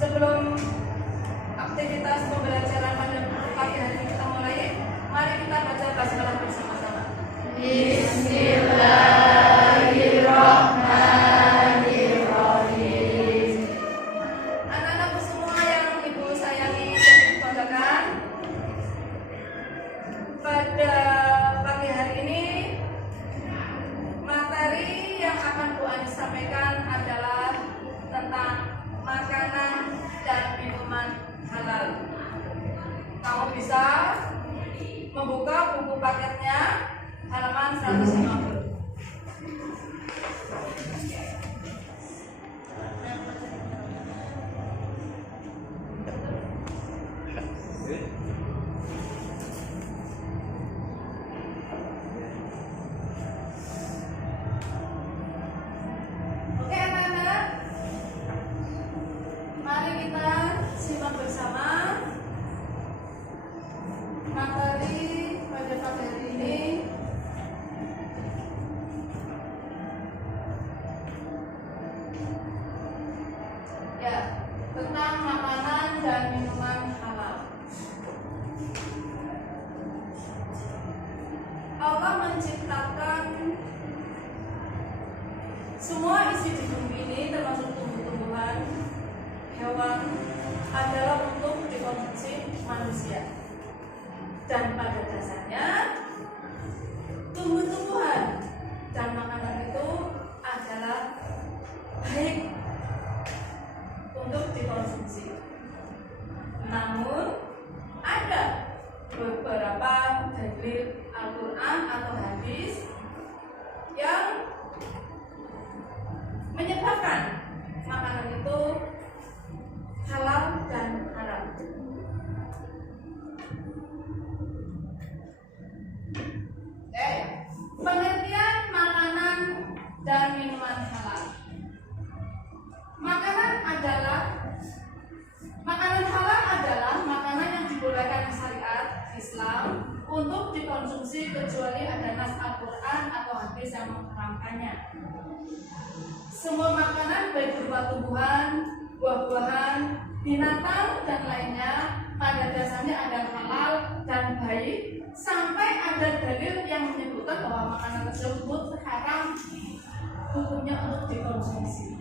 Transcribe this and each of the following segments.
Sebelum aktivitas pembelajaran pada pagi hari ini kita mulai, mari kita baca basmalah bersama-sama. Bismillahirrahmanirrahim. Anak-anakku semua yang ibu sayangi dan banggakan, pada pagi hari ini materi yang akan Bu Ani sampaikan adalah tentang makanan dan minuman halal. Kamu bisa membuka buku paketnya halaman 150. Oke anak-anak, mari kita simak bersama materi pada pagi hari ini. Ya, tentang makanan dan minuman halal. Allah menciptakan semua isi di bumi ini, termasuk tumbuh-tumbuhan, hewan, adalah untuk dikonsumsi manusia. Dan pada dasarnya tumbuh-tumbuhan dan makanan itu adalah baik untuk dikonsumsi. Namun ada beberapa dalil Al-Quran atau hadis yang menyebabkan makanan itu halal dan haram. Pengertian makanan dan minuman halal. Makanan halal adalah makanan yang dibolehkan syariat Islam untuk dikonsumsi kecuali ada nas Al-Quran atau hadis yang mengharamkannya. Semua makanan baik berupa tumbuhan, buah-buahan, binatang dan lainnya pada dasarnya ada halal dan baik, sampai ada dalil yang menyebutkan bahwa makanan tersebut haram hukumnya untuk dikonsumsi.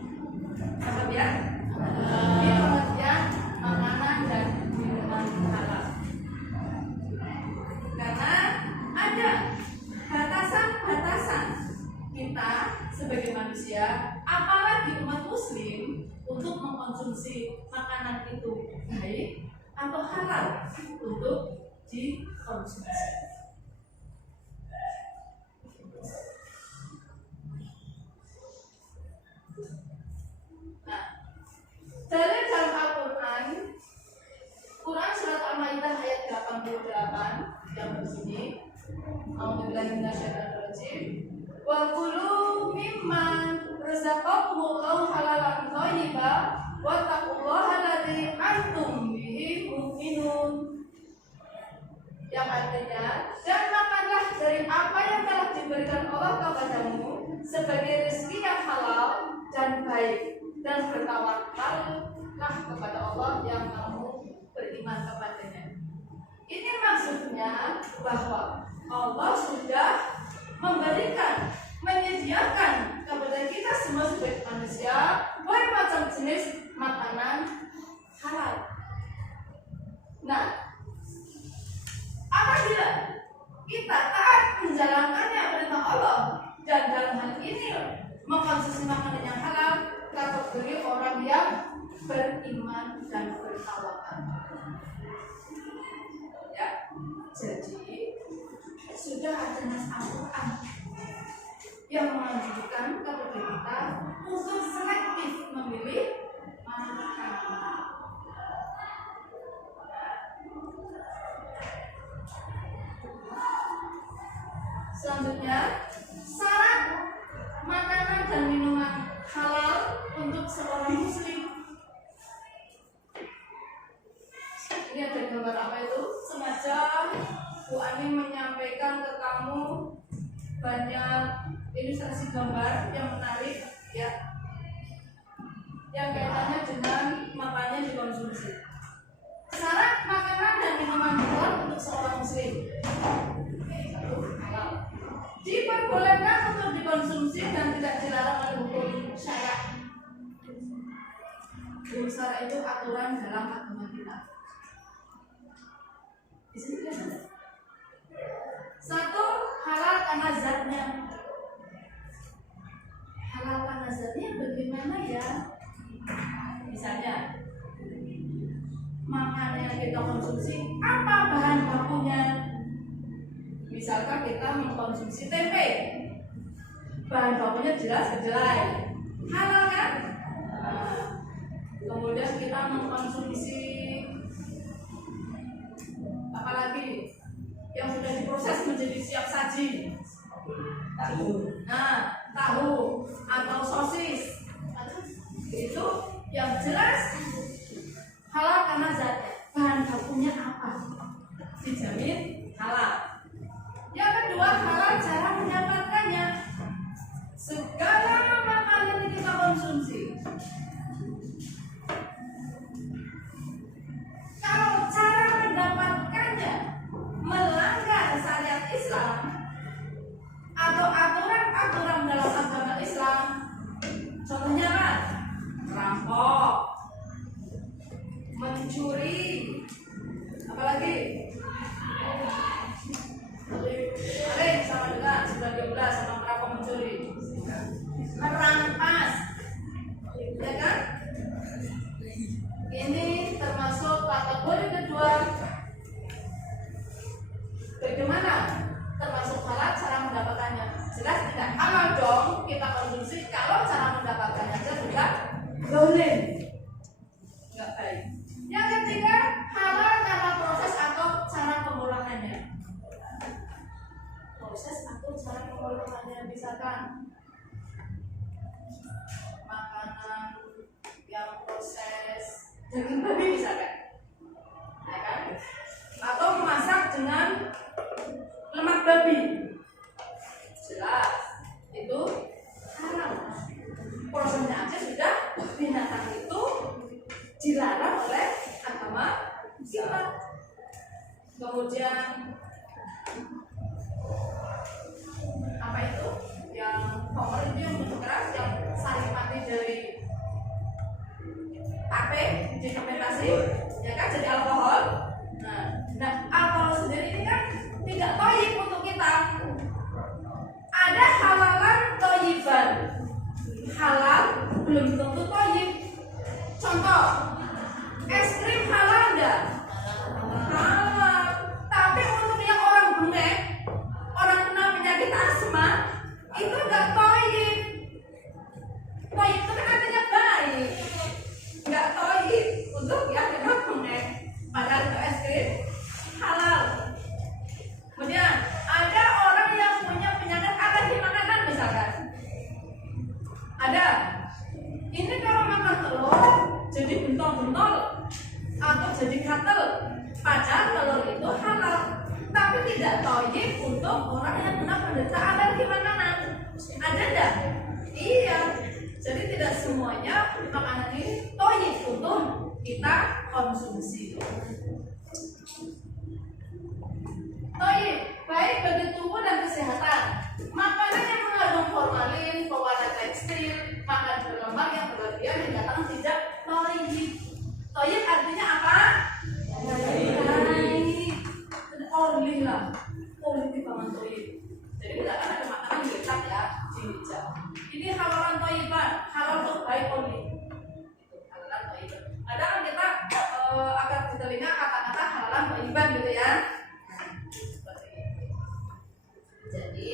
Paham ya? Ini pengertian makanan dan minuman halal. Karena ada batasan-batasan kita sebagai manusia, apalagi umat muslim, untuk mengkonsumsi makanan itu baik atau halal untuk dikonsumsi. Nah, dalil dalam Al-Quran, Quran surat Al-Maidah ayat 88 yang berbunyi, A'udzubillahi minasyaitonirrajim, wa kulu mimman razaqakumullahu halalan thayyiban wattaqullaha alladzi antum bihi mu'minun. Yang artinya, dan makanlah dari apa yang telah diberikan Allah kepadamu sebagai rezeki yang halal dan baik, dan bertawakallah kepada Allah yang kamu beriman kepadanya. Ini maksudnya bahwa Allah sudah menyediakan kepada kita semua sebagai manusia bermacam jenis makanan halal. Nah, apabila kita taat menjalankannya perintah Allah dan dalam hal ini mengkonsumsi makanan yang halal, kategori orang yang beriman dan bertawakal. Ya, jadi sudah ada nas Al-Quran yang menganjurkan kepada kita untuk selektif memilih makanan. Selanjutnya, syarat makanan dan minuman halal untuk seorang muslim. Ini ada gambar apa itu? Sengaja Bu Ani menyampaikan ke kamu banyak ilustrasi gambar yang menarik ya, yang kaitannya dengan makanan makanya dikonsumsi. Syarat makanan dan minuman halal untuk seorang muslim. Halal. Diperbolehkan untuk dikonsumsi dan tidak dilarang oleh hukum syariat. Hukum syariat itu aturan dalam agama kita. Di sini kelihatan. Satu, halal karena zatnya. Halal karena zatnya bagaimana ya? Misalnya, makanan yang kita konsumsi apa bahan bakunya? Misalkan kita mengkonsumsi tempe, bahan bakunya jelas kedelai, halal kan? Kemudian kita mengkonsumsi apalagi yang sudah diproses menjadi siap saji, tahu atau sosis, itu yang jelas halal karena zatnya. Bahan bakunya apa? Dijamin halal. Yang kedua, halal cara mendapatkannya. Segala makanan yang kita konsumsi, kalau cara mendapatkannya melanggar syariat Islam atau aturan-aturan dalam agama Islam, contohnya apa? Merampok, mencuri, apalagi maling sama dengan sebagai ulah sama merampok, mencuri, merampas, ya kan? Ini termasuk kategori kedua. Bagaimana? Termasuk halal cara mendapatkannya. Jelas tidak halal dong kita konsumsi kalau cara mendapatkannya aja sudah zalim, nggak baik. Yang ketiga, halal karena proses atau cara pengolahannya. Proses atau cara pengolahannya, misalkan makanan yang proses daging babi misalkan, ya kan? Atau memasak dengan lemak babi, jelas itu haram. Prosesnya aja sudah binatang itu dilarang oleh agama kita. Kemudian apa itu? Yang homer itu yang minum keras, yang sari mati dari ape difermentasi, ya kan, jadi alkohol. Nah, alkohol sendiri ini kan tidak toyib untuk kita. Ada halalan toyiban, halal belum tentu toyib. Contoh, es krim halal enggak? Halal. Tapi untuk yang orang bengek, orang kena penyakit asma, itu enggak toyib. Toyib itu kan artinya baik, enggak toyib untuk yang kena bengek. Padahal itu es krim halal. Kemudian ada orang yang punya penyakit alergi makanan misalkan. Ada. Ini kalau makan telur jadi bentol-bentol atau jadi gatel. Padahal telur itu halal, tapi tidak toyib untuk orang yang kena penderita alergi makanan. Ada enggak? Iya. Jadi tidak semuanya makanan ini toyib untuk kita konsumsi. Toyib baik bagi tubuh dan kesehatan. Makanan yang mengandung formalin, pewarna tekstil, makan berlemak yang berlebihan yang datang tidak toyib. Toyib artinya apa? Baik. Oleh lah, politik banget toyib. Jadi tidak akan ada makanan lekat ya, hijau. Ini halalan toyiban, halal untuk baik oleh. Halalan toyiban. Ada kan kita akan di telinga kata-kata halalan toyiban gitu ya. Jadi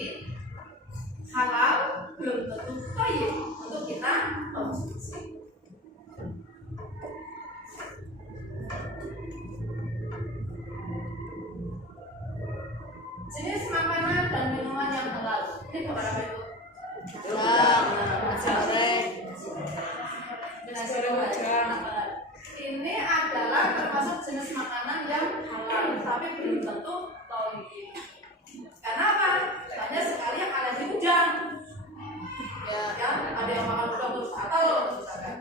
halal belum tentu toyib untuk kita konsumsi. Jenis makanan dan minuman yang halal. Ini kabar apa itu? Nasi goreng. Ini adalah termasuk jenis makanan yang halal, tapi belum tentu toyib. Karena apa? Banyak sekali yang alergi udang. Ya, ada yang makan udang terus batal, misalkan.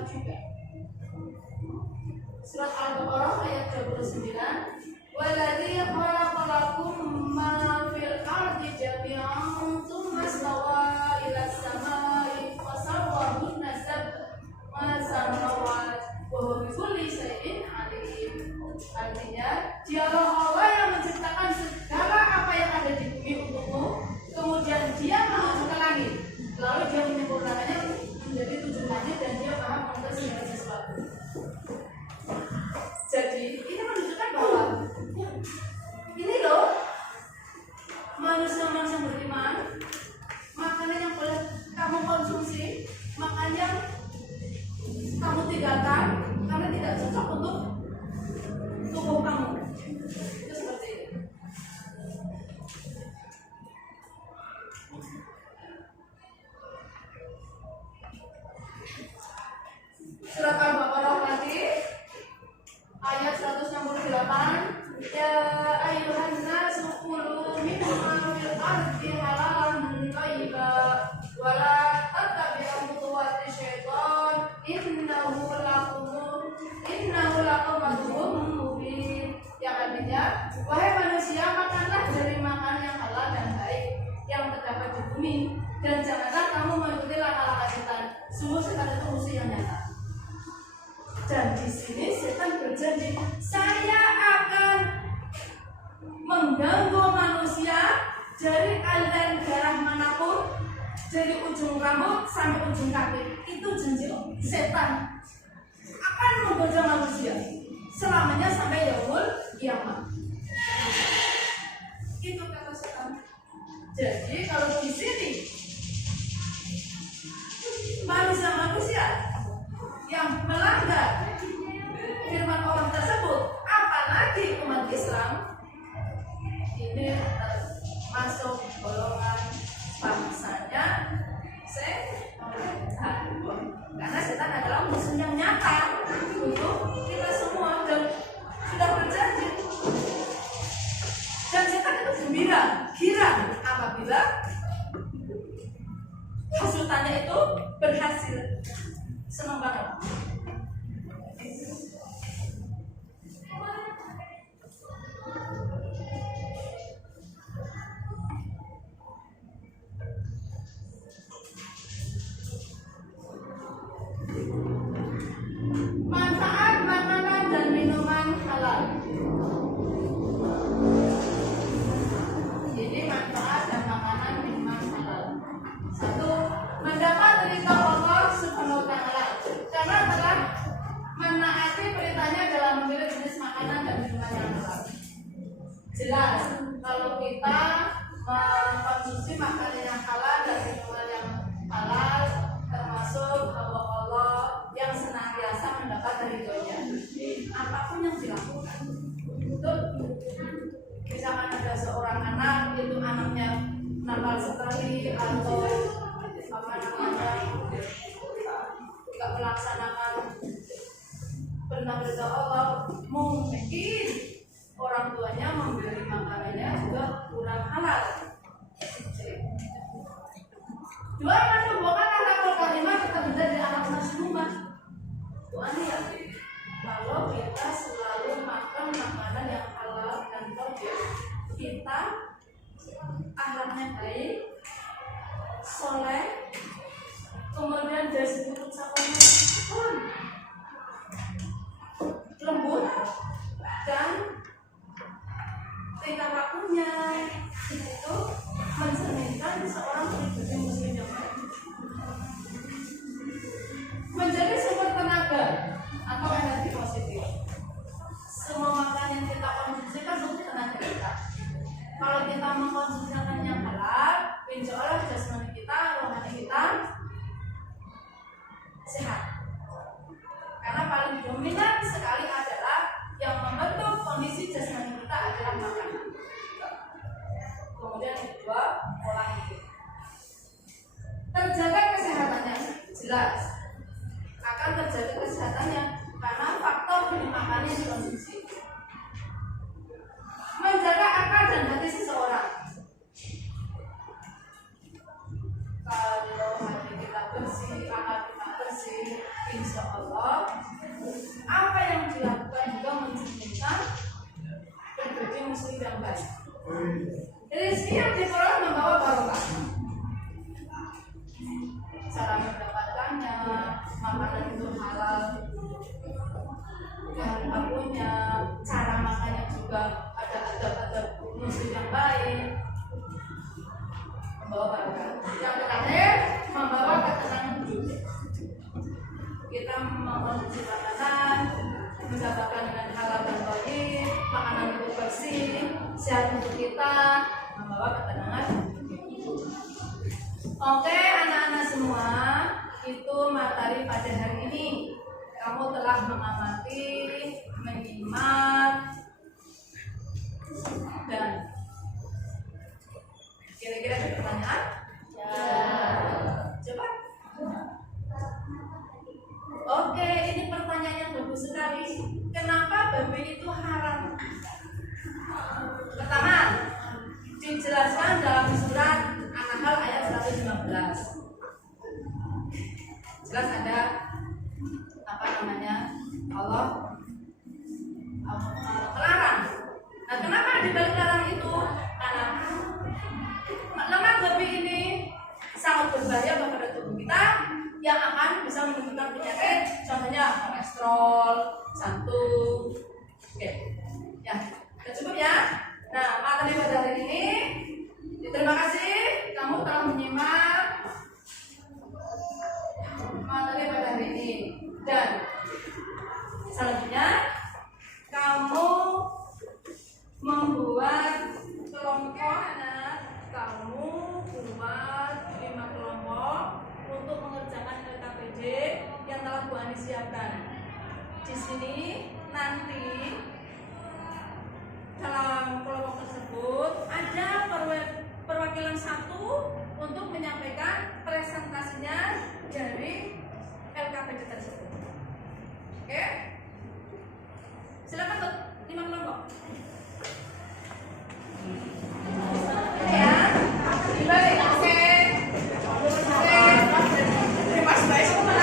Islam juga. Surat Al-Baqarah ayat 29. Waladzi khalaqalakum ma fil ardi jami'an tsumma stawa ila samai fasawwahunna sab'a samawat wa huwa bikulli syai'in alim. Artinya, dialah Allah yang menciptakan segala apa yang ada di bumi untukmu, kemudian Dia menuju ke langit, lalu Dia menyempurnakannya menjadi 7 langit dan Dia maha mengetahui segala sesuatu. Jadi ini menunjukkan bahwa ini loh manusia-manusia beriman, makanan yang boleh kamu konsumsi, makan yang kamu tinggalkan karena tidak cocok untuk tubuh kamu. Itu seperti itu. Surat Al-Baqarah tadi ayat 168. Ya ayyuhan nasu kulu mimma fil ardi halalan thayyiban wa la tattabi'u khutuwati syaitan innahu lakum aduwwun mubin. Yang artinya, wahai manusia, makanlah dari makanan yang halal dan baik yang terdapat di bumi, dan janganlah kamu mengikuti langkah-langkah setan. Sungguh setan itu musuh yang nyata. Dan di sini setan berjanji, saya akan mengganggu manusia dari aliran darah manapun, dari ujung rambut sampai ujung kaki. Itu janji setan akan menggoda manusia selamanya sampai yaumul kiamat. Itu kata setan. Jadi kalau di sini manusia-manusia yang melanggar firman Allah tersebut, apalagi umat Islam, ini masuk golongan bangsanya setan. Karena setan adalah musuh yang nyata untuk kita semua dan sudah berjanji. Dan setan itu gembira, girang apabila hasutannya itu berhasil. Senang banget. Manfaat makanan dan minuman halal. Ini manfaat dan makanan minuman halal. 1. Mendapat ridha Allah Subhanahu wa Ta'ala karena telah menaati perintahnya dalam memilih jenis makanan dan minuman yang halal. Jelas kalau kita mengkonsumsi makanan yang halal dan minuman yang halal, termasuk hamba Allah yang senantiasa mendapat ridhonya apapun yang dilakukan. Betul. Misalkan ada seorang anak, itu anaknya nakal sekali atau tidak melaksanakan perintah Allah, mungkin orang tuanya memberi makanannya juga kurang halal. 2. Menumbuhkan akhlakul karimah tetap dari anak masnumah. Tuhan ya, kalau kita selalu makan makanan yang halal dan thayyib, kita akhlaknya baik, soleh, kemudian dari segi ucapannya pun lembut dan tingkah lakunya itu mencerminkan seorang pribadi muslim yang baik, menjadi sumber tenaga atau energi positif. Semua makanan yang kita konsumsi kan untuk tenaga kita. Kalau kita mengkonsumsi makanan yang halal, insya Allah jasmani kita, rohani kita sehat. Karena paling dominan sekali adalah yang membentuk kondisi jasmani kita adalah makanan. Kemudian yang kedua, pola hidup. Terjaga kesehatannya, jelas akan terjaga kesehatannya karena faktor makannya yang dikonsumsi. Menjaga akal dan hati seseorang. Kalau hati kita bersih, akal kita bersih, insya insya Allah apa yang dilakukan juga mencerminkan pribadi muslim yang baik. Rezeki yang diperoleh membawa barokah. Cara mendapatkannya, makanan itu halal, dan apunya, cara makannya juga ada adab-adab muslim yang baik, membawa barokah. Yang terakhir, membawa ketenangan hidup. Kita mengkonsumsi makanan, mendapatkan dengan halal dan baik, makanan itu bersih, sehat untuk kita, membawa ketenangan hidup. Oke, anak-anak semua, itu materi pada hari ini. Kamu telah mengamati, menyimak, dan kira-kira ada pertanyaan? Coba. Oke, ini pertanyaan yang bagus sekali. Kenapa babi itu haram? Pertama, dijelaskan dalam surat An-Nahl ayat 115. Jelas ada Allah melarang. Nah, kenapa dibalik larang itu? Karena lemak babi ini sangat berbahaya kepada tubuh kita yang akan bisa menimbulkan penyakit, contohnya kolesterol, jantung. Oke, ya, sudah cukup ya. Nah, materi pada hari ini. Terima kasih kamu telah menyimak materi pada hari ini. Dan selanjutnya kamu membuat kelompok anak. Kamu buat 5 kelompok untuk mengerjakan LKPD yang telah Bu Ani siapkan. Di sini nanti dalam kelompok tersebut ada perwakilan satu untuk menyampaikan presentasinya dari LKPD tersebut. Oke? Silakan buat 5 kelompok. Ya, dibalik. Oke. Terima kasih semua.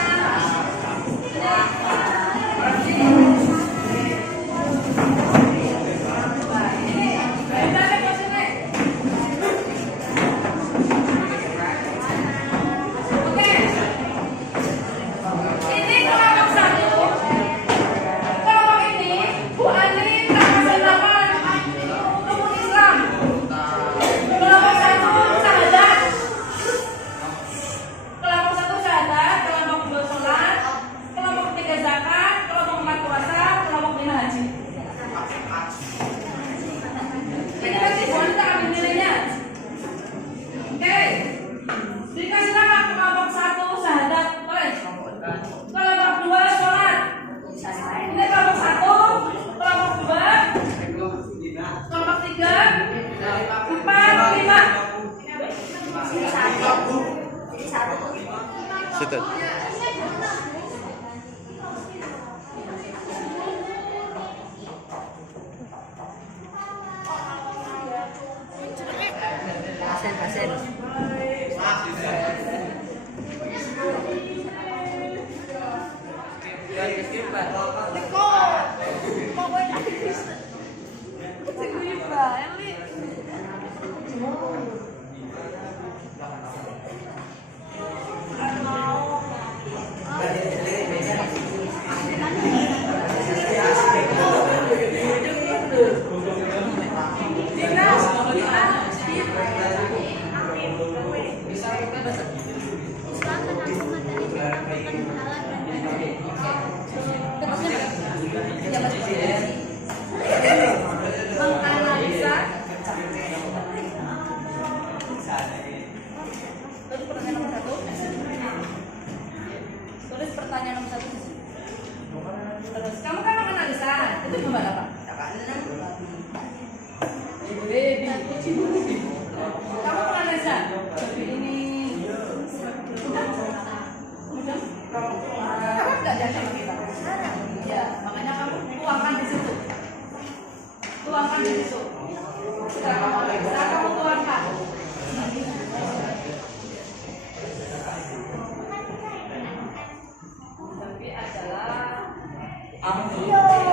Situ. Pasien. Tulis pertanyaan nomor 1. Terus kamu kan menganalisa, itu nomor apa? Kamu menganalisa ini mudah. Kamu nggak jadi sama kita. Ya, makanya kamu tuangkan di situ. Tuangkan di situ. Setelah kamu analisa, kamu tuangkan. Tapi ada Tapi nanti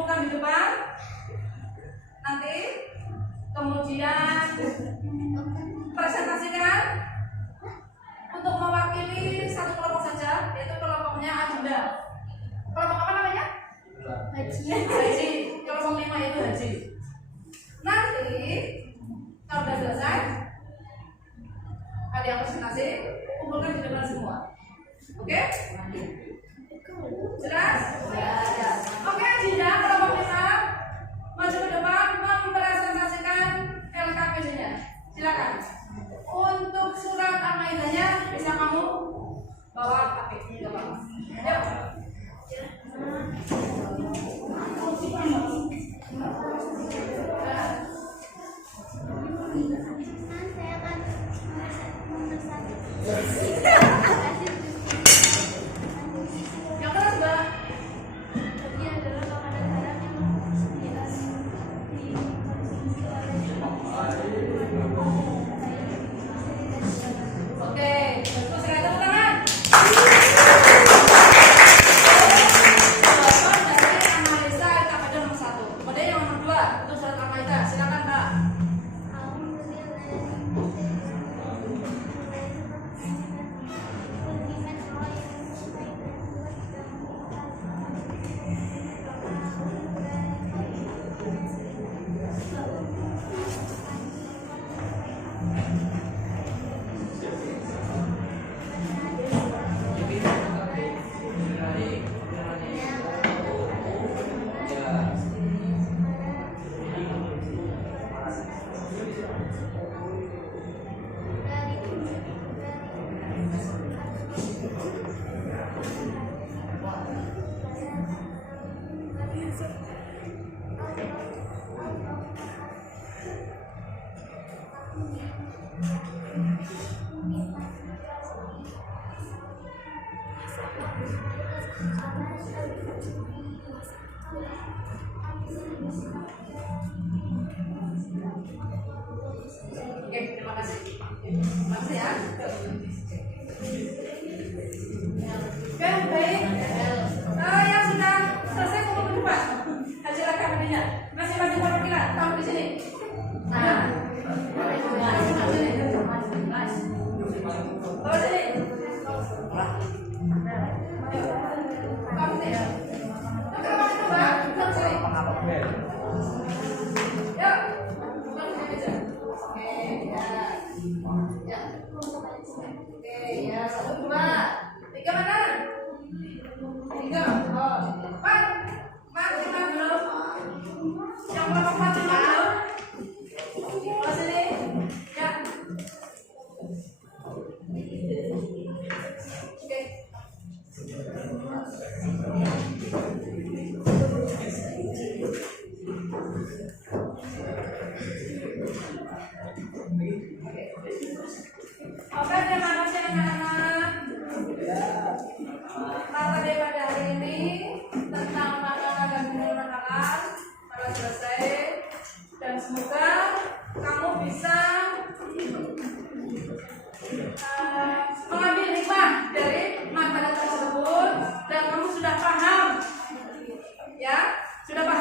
kumpulkan di depan. Nanti kemudian presentasikan untuk mewakili satu kelompok saja, yaitu kelompoknya Ajunda. Kelompok apa namanya? Haji. Kelompok 5 itu Haji. Nanti kalau sudah selesai, ada yang presentasi, kumpulkan di depan semua. Oke? Jelas? Ya. Oke, Ajunda kelompok 5 maju ke depan mempresentasikan LKPD-nya. Silakan. Untuk surat Al-Maidahnya bisa kamu bawa HP. Yuk. Yang keras, Mbak. Oke, terus saya tepuk tangan. Jawaban dari analisa LKPD nomor 1. Kemudian yang nomor 2 untuk surat Al-Maidah. Silakan, Mbak. Oke, terima kasih. Terima kasih ya. Oke, baik. Yang sudah selesai kumpul ke depan. Hasil LKPD-nya. Masih banyak perwakilan. Tahu di sini. Nah. Bawa sini. Kamu sini ya. Oke, Mbak. Kamu sini. Yuk. Oke, ya. Ya. Oke, ya. 1, 2, 3 mana? 3. Oh, 4. 5 belum. Yang kelompok 4 belum. Oh, sini. Ya. Oke. Oke, terima kasih anak-anak. Materi pada hari ini tentang makanan dan minum makanan telah selesai, dan semoga kamu bisa mengambil hikmah dari materi tersebut dan kamu sudah paham, ya, sudah paham.